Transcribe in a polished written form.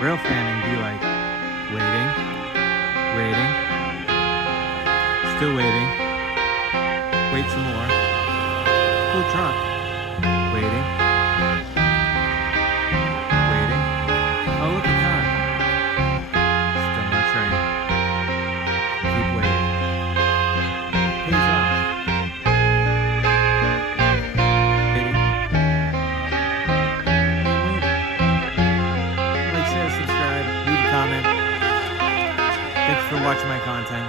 Real fanning be like waiting, waiting, still waiting, wait some more, cool truck, waiting, waiting, oh look a car, still no train, keep waiting, pays off, waiting, and waiting. Like, share, subscribe, leave a comment. Thanks for watching my content.